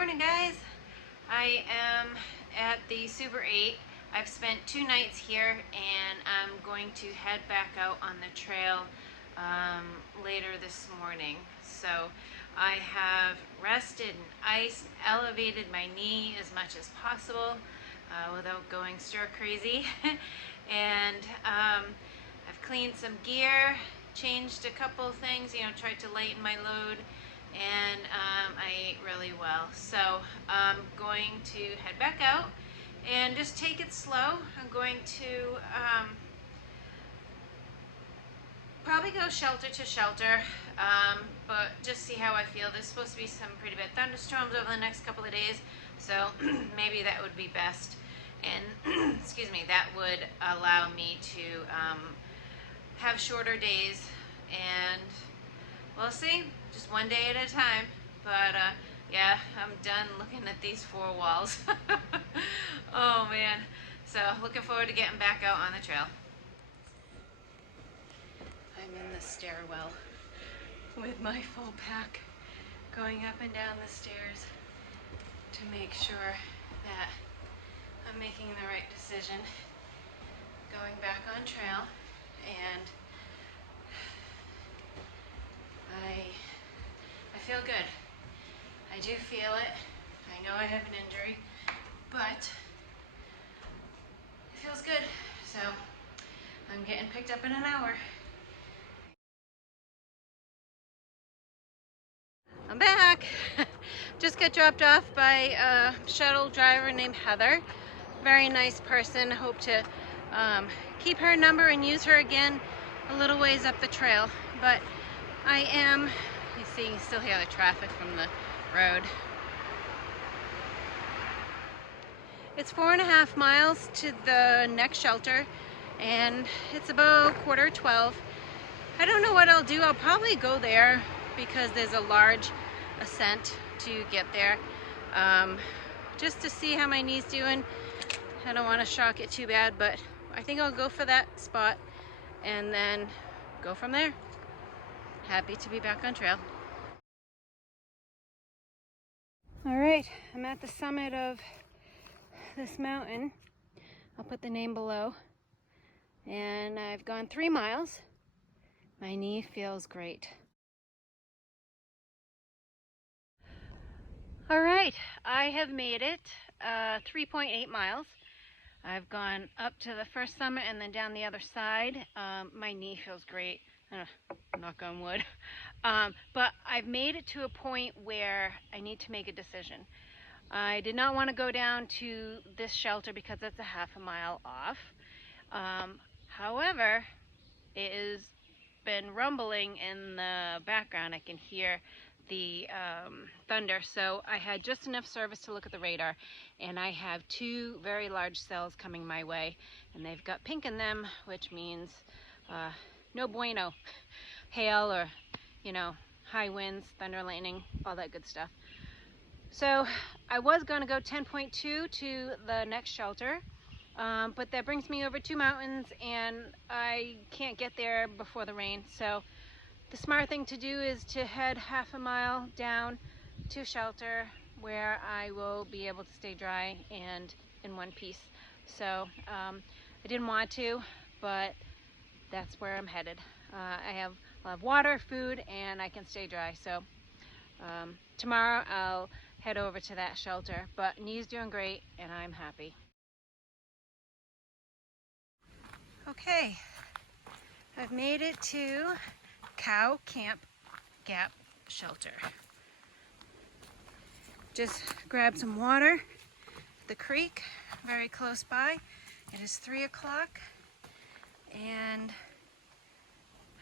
morning, guys. I am at the Super 8. I've spent 2 nights here and I'm going to head back out on the trail later this morning. So I have rested and iced, elevated my knee as much as possible without going stir crazy. And I've cleaned some gear, changed a couple things, tried to lighten my load, and I ate really well. So I'm going to head back out and just take it slow. I'm going to probably go shelter to shelter, but just see how I feel. There's supposed to be some pretty bad thunderstorms over the next couple of days, so maybe that would be best. And excuse me, that would allow me to have shorter days, and we'll see, just one day at a time. But yeah, I'm done looking at these 4 walls. Oh man, so looking forward to getting back out on the trail. I'm in the stairwell with my full pack, going up and down the stairs to make sure that I'm making the right decision going back on trail. And I feel good. I do feel it. I know I have an injury, but it feels good. So I'm getting picked up in an hour. I'm back. Just got dropped off by a shuttle driver named Heather. Very nice person. Hope to keep her number and use her again a little ways up the trail. But I am, you see, you still hear the traffic from the road. It's 4.5 miles to the next shelter, and it's about 11:15. I don't know what I'll do. I'll probably go there because there's a large ascent to get there, just to see how my knee's doing. I don't want to shock it too bad, but I think I'll go for that spot and then go from there. Happy to be back on trail. All right, I'm at the summit of this mountain. I'll put the name below. And I've gone 3 miles. My knee feels great. All right, I have made it 3.8 miles. I've gone up to the first summit and then down the other side. My knee feels great. Knock on wood. But I've made it to a point where I need to make a decision. I did not want to go down to this shelter because it's a half a mile off. However, it has been rumbling in the background. I can hear the thunder, so I had just enough service to look at the radar, and I have 2 very large cells coming my way, and they've got pink in them, which means no bueno. Hail, or high winds, thunder, lightning, all that good stuff. So I was going to go 10.2 to the next shelter, but that brings me over 2 mountains and I can't get there before the rain. So the smart thing to do is to head half a mile down to shelter where I will be able to stay dry and in one piece. So I didn't want to, but that's where I'm headed. I'll have water, food, and I can stay dry. So tomorrow I'll head over to that shelter, but knee's doing great and I'm happy. Okay, I've made it to Cow Camp Gap Shelter. Just grabbed some water at the creek very close by. It is 3 o'clock and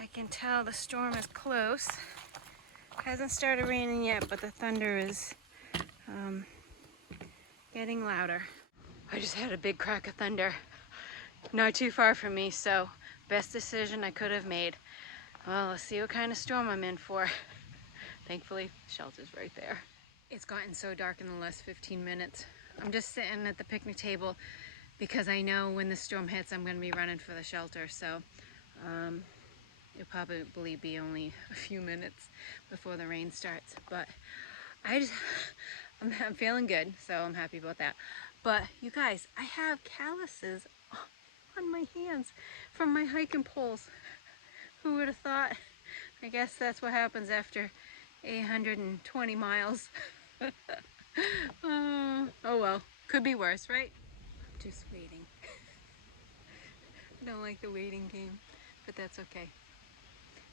I can tell the storm is close. It hasn't started raining yet, but the thunder is getting louder. I just had a big crack of thunder not too far from me, so best decision I could have made. Well, let's see what kind of storm I'm in for. Thankfully, the shelter's right there. It's gotten so dark in the last 15 minutes. I'm just sitting at the picnic table because I know when the storm hits, I'm going to be running for the shelter. So it'll probably be only a few minutes before the rain starts. But I'm I'm feeling good, so I'm happy about that. But you guys, I have calluses on my hands from my hiking poles. Who would have thought? I guess that's what happens after 820 miles. Oh well, could be worse, right? Just waiting. I don't like the waiting game, but that's okay.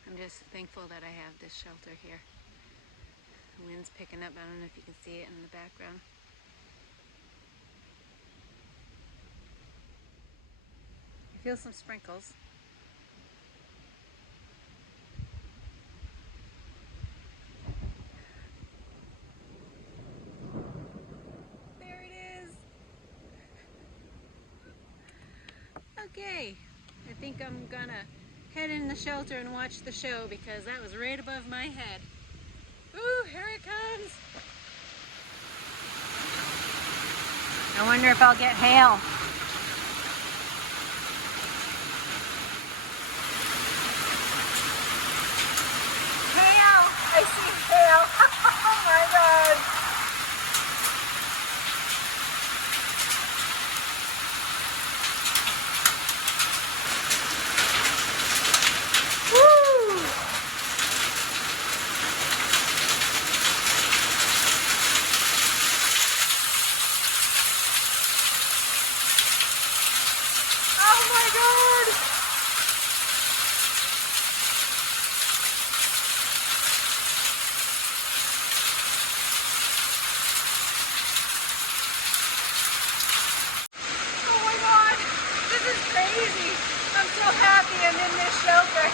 I'm just thankful that I have this shelter here. The wind's picking up. I don't know if you can see it in the background. I feel some sprinkles. There it is. Okay, I think I'm gonna head in the shelter and watch the show because that was right above my head. Ooh, here it comes. I wonder if I'll get hail. Hail! I see hail. Oh my God. Woo! Oh my God! Oh my God! This is crazy! I'm so happy I'm in this shelter.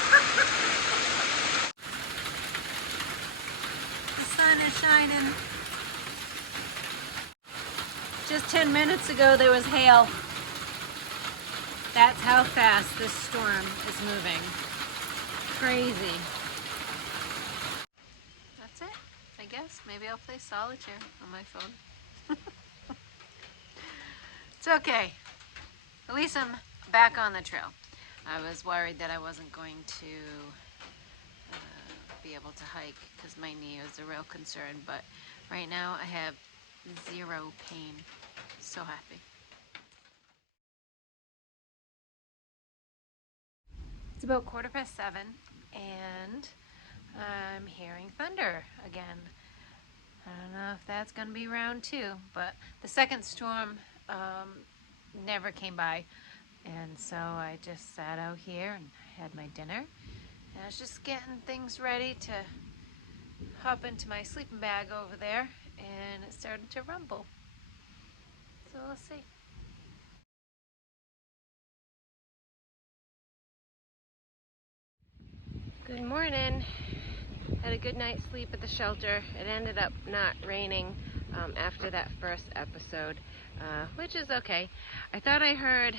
The sun is shining. Just 10 minutes ago there was hail. That's how fast this storm is moving. Crazy. That's it, I guess. Maybe I'll play solitaire on my phone. It's okay. At least I'm back on the trail. I was worried that I wasn't going to be able to hike because my knee is a real concern, but right now I have zero pain. So happy. It's about 7:15 and I'm hearing thunder again. I don't know if that's going to be round 2, but the second storm never came by, and so I just sat out here and had my dinner, and I was just getting things ready to hop into my sleeping bag over there, and it started to rumble. So we'll see. Good morning. Had a good night's sleep at the shelter. It ended up not raining after that first episode, which is okay. I thought I heard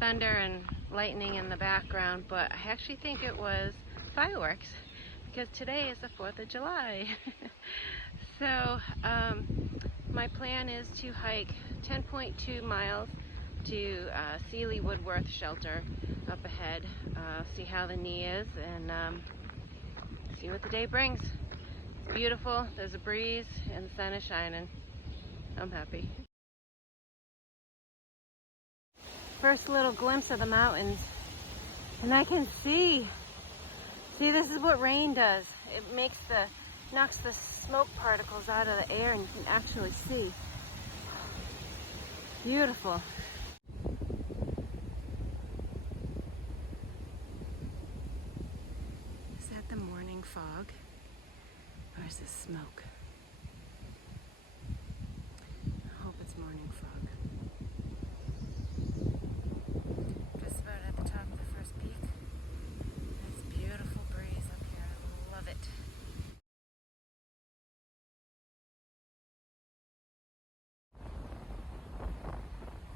thunder and lightning in the background, but I actually think it was fireworks because today is the 4th of July. So my plan is to hike 10.2 miles to Sealy Woodworth Shelter up ahead, see how the knee is, and see what the day brings. It's beautiful, there's a breeze, and the sun is shining. I'm happy. First little glimpse of the mountains, and I can see, this is what rain does. It knocks the smoke particles out of the air, and you can actually see. Beautiful. Is that the morning fog? Or is this smoke? I hope it's morning fog. Just about at the top of the first peak. It's a beautiful breeze up here. I love it.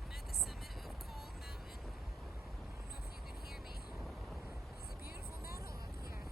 I'm at the summit of Cold Mountain. I don't know if you can hear me. There's a beautiful meadow up here.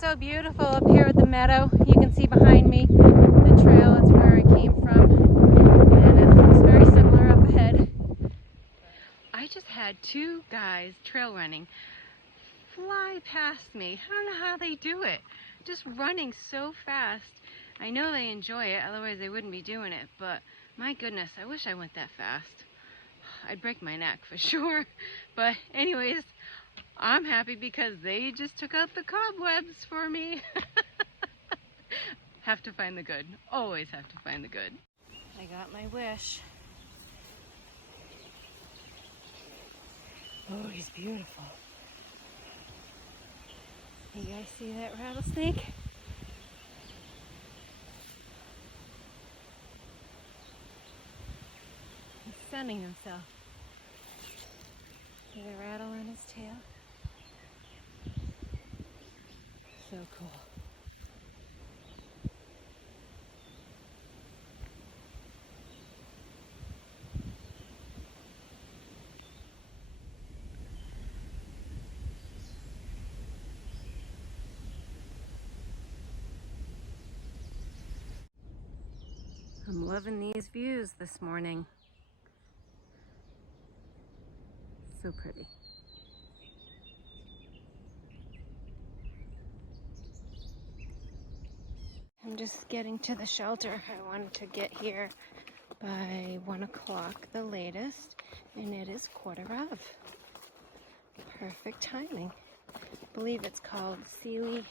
so beautiful up here at the meadow. You can see behind me the trail. It's where I came from. And it looks very similar up ahead. I just had two guys trail running fly past me. I don't know how they do it. Just running so fast. I know they enjoy it, otherwise they wouldn't be doing it, but my goodness, I wish I went that fast. I'd break my neck for sure. But anyways, I'm happy because they just took out the cobwebs for me. Have to find the good. Always have to find the good. I got my wish. Oh, he's beautiful. You guys see that rattlesnake? He's sunning himself. See the rattle in his tail? So cool. I'm loving these views this morning. So pretty. I'm just getting to the shelter. I wanted to get here by 1 o'clock the latest, and it is 1:15. Perfect timing. I believe it's called Sealy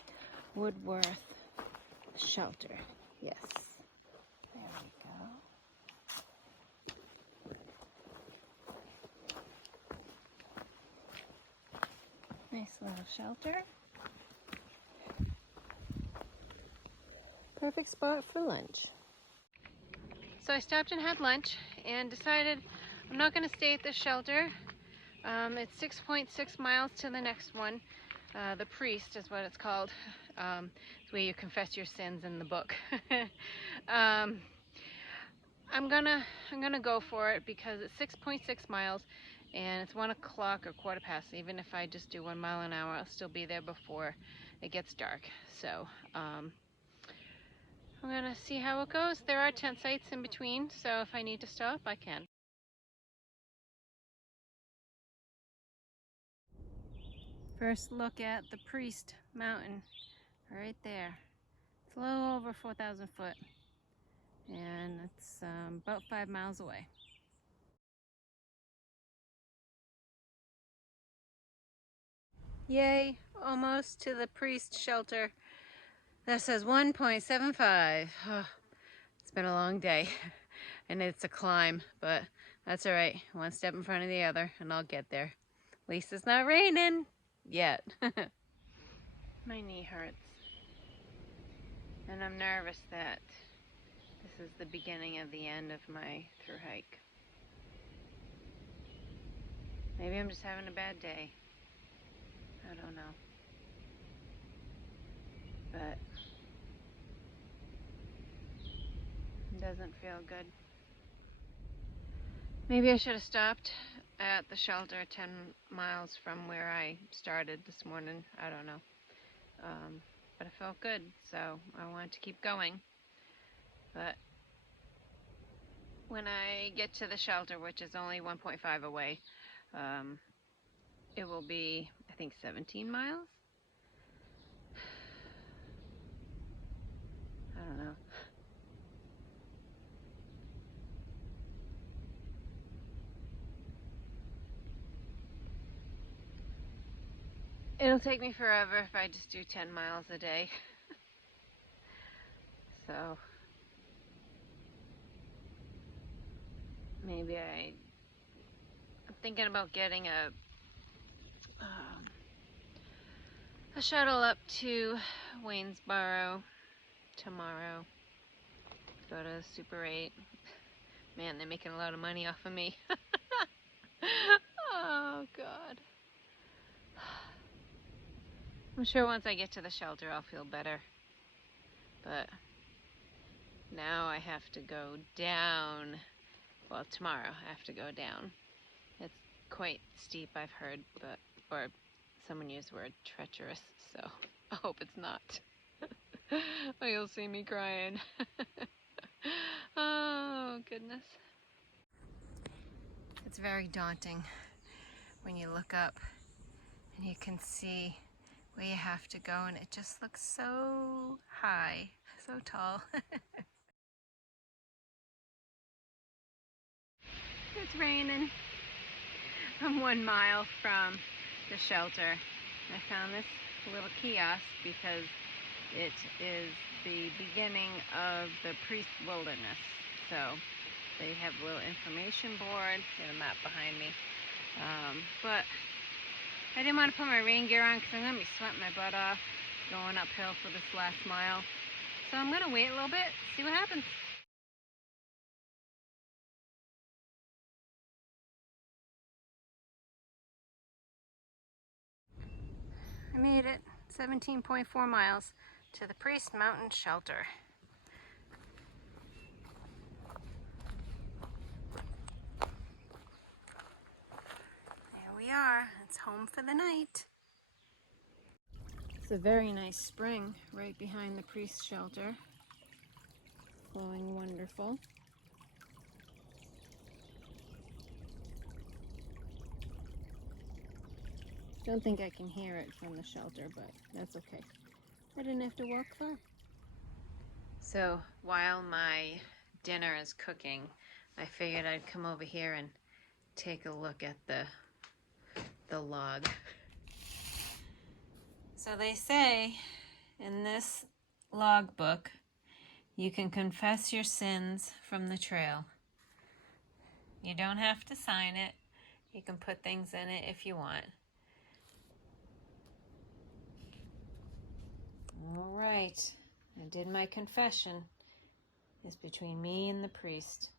Woodworth Shelter. Yes. There we go. Nice little shelter. Perfect spot for lunch. So I stopped and had lunch and decided I'm not going to stay at this shelter. It's 6.6 miles to the next one. The Priest is what it's called. It's where you confess your sins in the book. I'm gonna go for it because it's 6.6 miles and it's 1 o'clock or 1:15. Even if I just do 1 mile an hour, I'll still be there before it gets dark. So I'm gonna see how it goes. There are tent sites in between, so if I need to stop, I can. First look at the Priest Mountain right there. It's a little over 4,000 foot and it's about 5 miles away. Yay, almost to the Priest shelter. That says 1.75. Oh, it's been a long day and it's a climb, but that's all right. One step in front of the other and I'll get there. At least it's not raining yet. My knee hurts and I'm nervous that this is the beginning of the end of my through hike. Maybe I'm just having a bad day. I don't know. But it doesn't feel good. Maybe I should have stopped at the shelter 10 miles from where I started this morning. I don't know. But it felt good, so I wanted to keep going. But when I get to the shelter, which is only 1.5 away, it will be, I think, 17 miles? I don't know. It'll take me forever if I just do 10 miles a day. So maybe I'm thinking about getting a shuttle up to Waynesboro tomorrow. Go to Super 8. Man, they're making a lot of money off of me. Oh, God. I'm sure once I get to the shelter, I'll feel better. But now I have to go down. Well, tomorrow I have to go down. It's quite steep, I've heard, or someone used the word treacherous, so I hope it's not. Or you'll see me crying. Oh, goodness. It's very daunting when you look up and you can see where you have to go, and it just looks so high, so tall. It's raining. I'm 1 mile from the shelter. I found this little kiosk because it is the beginning of the Priest Wilderness. So they have a little information board and a map behind me. But I didn't want to put my rain gear on because I'm going to be sweating my butt off going uphill for this last mile. So I'm going to wait a little bit, see what happens. I made it 17.4 miles to the Priest Mountain Shelter. There we are. It's home for the night. It's a very nice spring right behind the Priest Shelter. Flowing wonderful. Don't think I can hear it from the shelter, but that's okay. I didn't have to walk far. So while my dinner is cooking, I figured I'd come over here and take a look at the log. So they say in this logbook, you can confess your sins from the trail. You don't have to sign it. You can put things in it if you want. All right, I did my confession. It's between me and the priest.